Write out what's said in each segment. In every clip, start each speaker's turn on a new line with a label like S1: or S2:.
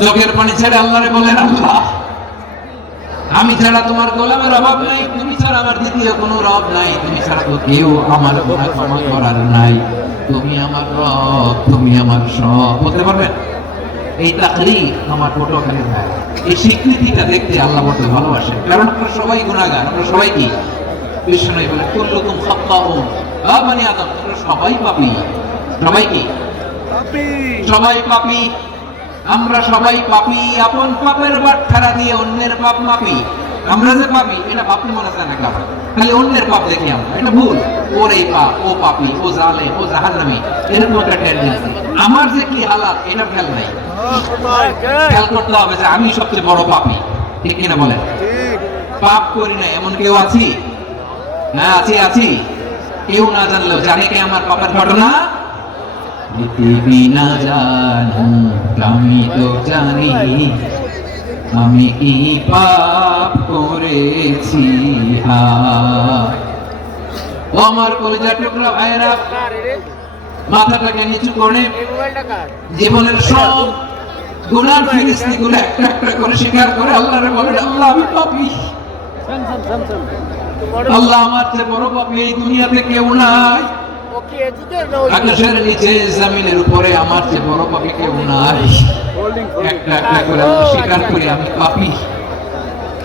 S1: চোখের পানি ছেড়ে আল্লাহরে বলেন আল্লাহ আমি ছাড়া তোমার গোলামের অভাব নাই তুমি ছাড়া আমার দ্বিতীয় কোনো রব নাই তুমি ছাড়া তো কেউ আমার গুনাহ ক্ষমা করার নাই। তুমি আমার রব তুমি আমার সব। বলতে পারবেন? এই তাকলি আমার পটুয়াখালী ভাই। এই স্বীকৃতিটা দেখতে আল্লাহ বলতে ভালোবাসে। কারণ আমরা সবাই গুণাগার আমরা সবাই কি? বিষ্ণু বলে কুল্লুকুম খাত্তাউন। আ বনি আদম তোমরা সবাই পাপী। সবাই কি? সবাই পাপী। আমরা সবাই পাপী, আপন পাপের বাটখারা দিয়ে অন্যের পাপ মাপি। আমরা যে পাপি, এটা পাপি মনে হয় না কারণ খালি অন্যের পাপ দেখি আমরা, এটা ভুল। ওর এই পাপ, ও পাপি, ও জালে ও জাহান্নামি, এরকম একটা টেন্ডেন্সি আমার যে কি হালাত এটা খেয়াল নাই। খেয়াল করতে হবে যে আমি সবচেয়ে বড় পাপি। ঠিক কিনা বলেন? পাপ করি না, এমন কেউ আছি? হ্যাঁ আছি আছি। কেউ না জানলেও জানে কে আমার পাপের ঘটনা? পৃথিবী না জানুক আমি তো জানি আমি কি পাপ করেছি। ও আমার কলিজা টুকরা ভাইরা মাথাটাকে নিচু করে জীবনের সব গুনার ফিরিস্তি গুলো একটা একটা করে স্বীকার করে আল্লাহরে বলেন আল্লাহ আমি পাপি। আল্লাহ আমার চেয়ে বড় পাপি এই দুনিয়াতে কেউ নাই। নিচে জমিনের উপরে আমার চেয়ে বড় পাপি কেউ নাই। একটা একটা করে আমি স্বীকার করি, আমি পাপি।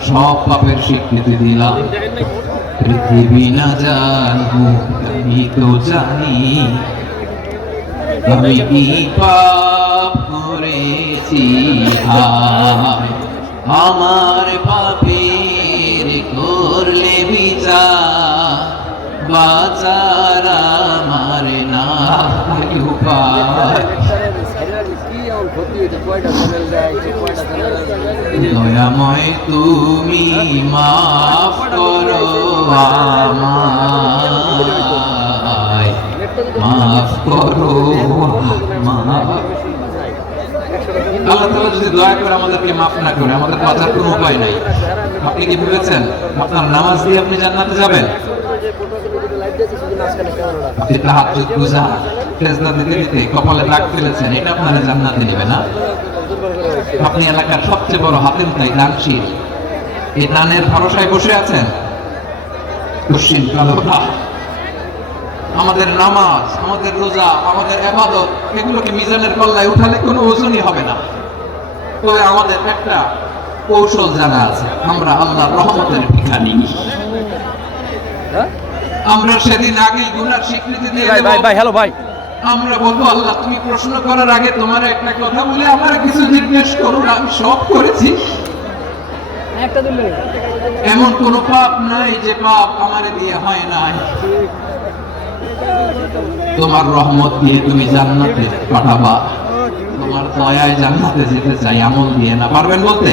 S1: সব পাপের স্বীকৃতি দিলাম। পৃথিবী না জানুক আমি তো জানি। আমি কি পাপ করেছি? আমার পাপের বাচার আমার না দয়াময় তুমি মাফ করো মাফ করো আল্লাহ তাআলা যদি দয়া করে আমাদেরকে মাফ না করে, আমাদের বাঁচার কোনো উপায় নাই। আপনি কি ভেবেছেন? আপনার নামাজ দিয়ে আপনি জান্নাতে যাবেন? আপনি এলাকার সবচেয়ে বড় হাতেম তাই এই ভরসায় বসে আছেন? আমাদের নামাজ, আমাদের রোজা, আমাদের এবাদত, এগুলোকে মিজানের পাল্লায় উঠালে কোনো ওজনই হবে না। তবে আমাদের একটা কৌশল জানা আছে, আমরা আল্লাহ রহমতের ভিখারি আমরা সেদিন আগেই গুনার স্বীকৃতি দিয়ে
S2: ভাই
S1: দেব।
S2: ভাই ভাই হ্যালো ভাই।
S1: আমরা বলব আল্লাহ তুমি প্রশ্ন করার আগে তোমার একটা কথা বলে আমরা কিছু জিজ্ঞেস করুন আমি সব করেছি। এমন কোন পাপ নাই যে পাপ আমার দিয়ে হয় নাই। তোমার রহমত দিয়ে তুমি জান্নাতে পাঠাবা। তোমার দয়ায় জান্নাতে যেতে চাই আমল দিয়ে না। পারবেন বলতে?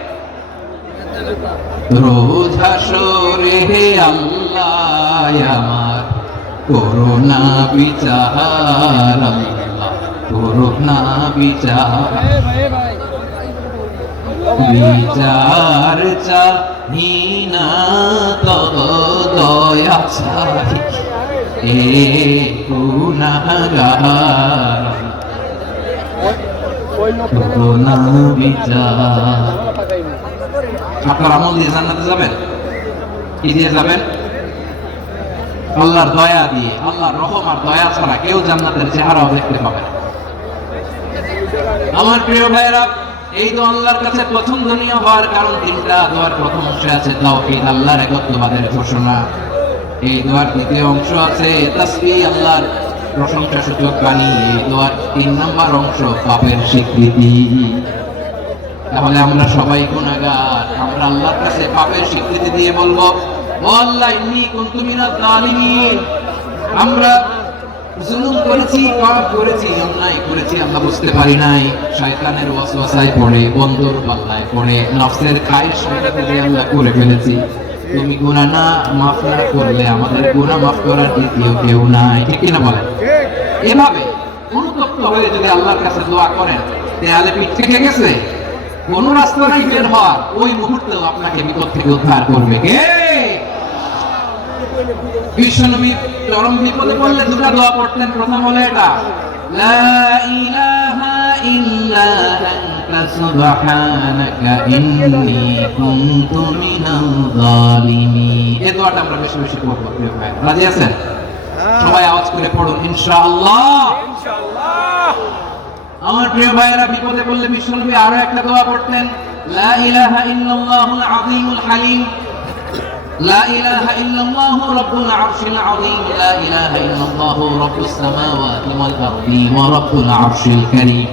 S1: রোজ হাসরে হে আল্লাহ আমার করোনা বিচার করোনা বিচার। বিচার চাহি না চাহি, এ গুনাহগার করোনা বিচার। আপনার আমল দিয়ে জান্নাতে যাবেন? কি দিয়ে যাবেন? আল্লাহর দয়া দিয়ে, আল্লাহর রহম আর দয়া ছাড়া কেউ জান্নাতের চেহারাও দেখতে পাবে। আমার প্রিয় ভাইরা এই তো আল্লাহর কাছে পছন্দনীয় হওয়ার কারণ তিনটা। দোয়ার প্রথম অংশে আছে তাওহীদ, আল্লাহর একত্ববাদের ঘোষণা। এই দোয়ার দ্বিতীয় অংশ আছে তাসবিহ, আল্লাহর প্রশংসা সূচক বাণী। এই দোয়ার তিন নম্বর অংশ পাপের স্বীকৃতি। তাহলে আমরা সবাই গুনাহগার আমরা আল্লাহর কাছে পাপের স্বীকৃতি দিয়ে বলব আমরা জুলুম করেছি, পাপ করেছি, অন্যায় করেছি আল্লাহ বুঝতে পারি নাই। শয়তানের ওয়াসওয়াসায় পড়ে পাল্লায় পড়ে, নফসের আল্লাহ করে ফেলেছি। তুমি গুনাহ না, মাফ না করলে আমাদের গুনাহ মাফ করার দ্বিতীয় কেউ নাই। ঠিক কিনা বলেন? এভাবে অনুতপ্ত হয়ে যদি আল্লাহর কাছে দোয়া করেন, দেয়ালে পিঠ থেকে গেছে? কোন রাস্তা নাই বের হওয়ার। ওই মুহূর্তেও আপনাকে বিপদ থেকে উদ্ধার করবে। কে? বিশ্বনবী চরম বিপদে পড়লে দুটা দোয়া পড়তেন। প্রথম হলো এটা লা ইলাহা ইল্লা আনতা সুবহানাকা ইন্নী কুনতু মিনাল জালিমিন এই দোয়াটা আমরা বেশি বেশি পড়ব প্রিয় ভাই। রাজি আছেন? সবাই আওয়াজ করে পড়ুন ইনশাআল্লাহ। আমার প্রিয় ভাইয়েরা বিপদে পড়লে বিশ্বনবী আরো একটা দোয়া পড়তেন লা ইলাহা ইল্লাল্লাহুল আযীমুল হালিম لا إله إلا الله رب العرش العظيم لا إله إلا الله رب السماوات والأرض ورب العرش الكريم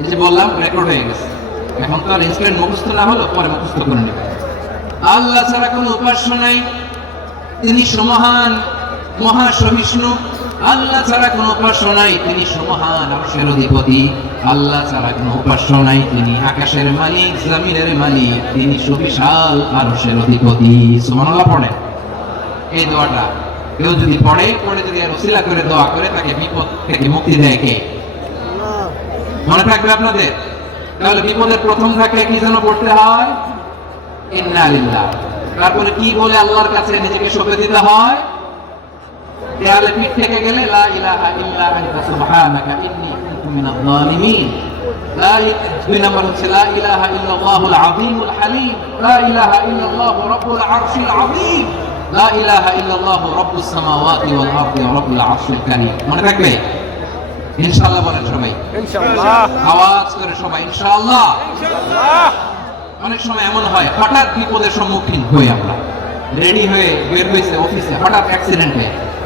S1: এই যে বললাম রেকর্ড হয়ে গেছে এখন তো আর ইনস্ট্যান্ট মুখস্থ না হলো পরে মুখস্থ করে নেবে আল্লাহ ছাড়া কোনো উপাস্য নাই তিনি সমহান মহাসহিষ্ণু আল্লাহ ছাড়া কোনো উপাস্য নাই, তিনি সমহান আকাশের অধিপতি। আল্লাহ ছাড়া কোনো উপাস্য নাই, তিনি আকাশের মালিক, জমিনের মালিক, তিনি সুবিশাল আরশের অধিপতি। সুবহানাল্লাহ পড়ে এই দোয়াটা কেউ যদি পড়ে পড়ে যদি আর ওসিলা করে, দোয়া করে, তাকে বিপদ থেকে মুক্তি দেয় কে? মনে থাকবে আপনাদের? তাহলে বিপদের প্রথম ধাক্কায় কি যেন পড়তে হয়? ইন্না তারপরে কি বলে আল্লাহর কাছে নিজেকে সঁপে দিতে হয়? দেয়ালে পিঠ থেকে গেলে লা ইলাহা ইল্লা আনতা সুবহানাকা ইন্নী কুনতু মিনাজ জালিমিন লা দুই নম্বর হচ্ছে লা ইলাহা ইল্লাল্লাহুল আযীমুল হালিম। লা ইলাহা ইল্লাল্লাহু রাব্বুল আরশিল আযীম। লা ইলাহা ইল্লাল্লাহু রাব্বুস সামাওয়াতি ওয়াল আরদি ওয়া রাব্বুল আরশিল কারীম। মনে থাকবে? ইনশাআল্লাহ বলেন সবাই।
S2: ইনশাআল্লাহ।
S1: আওয়াজ করে সবাই ইনশাআল্লাহ।
S2: ইনশাআল্লাহ।
S1: অনেক সময় এমন হয় হঠাৎ বিপদের সম্মুখীন হই আমরা। রেডি হয়ে বের হয়েছে অফিসে হঠাৎ অ্যাক্সিডেন্টে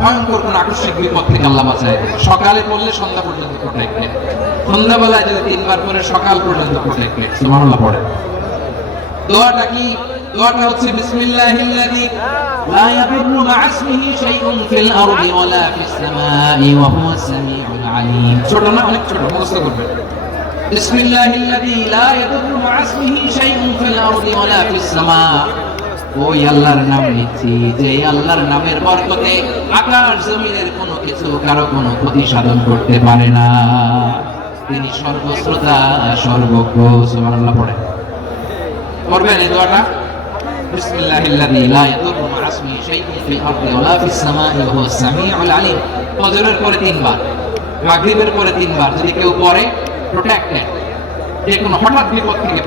S1: ভয়ঙ্কর কোন আকস্মিক বিপদ থেকে আল্লাহ বাঁচায়। সকালে পড়লে সন্ধ্যা পর্যন্ত পড়লে সন্ধ্যাবেলায় যদি তিনবার পরে সকাল পর্যন্ত পড়লে নেন পড়ে। দোয়াটা কি? দোয়াটা হচ্ছে লা ইয়াদুরু মা'আসমিহি শাইউন ফিল আরদি ওয়ালা ফিস সামাই ওয়া সামিউল আলীম। ছোট না, অনেক ছোট, মুখস্থ করবেন লা ইয়াদুরু মা'আসমিহি শাইউন ফিল আরদি ওয়ালা ফিস সামাই। ওই আল্লাহর নাম নিচ্ছি, যে আল্লাহর নামের বরকতে আকাশ জমিনের কোনো কিছু কারও কোনো ক্ষতি সাধন করতে পারে না। তিনি সর্বশ্রোতা, সর্বজ্ঞ, সুবহানাল্লাহ পড়ে করবেন এই দোয়াটা? পরে তিনবার পরে তিনবার যদি কেউ যে কোনো হঠাৎ বিপদ থেকে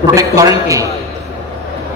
S1: প্রোটেক্ট করেন কে?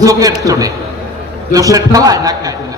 S1: জোকের চলে জোশের খেলায় ধাক্কায় তুলে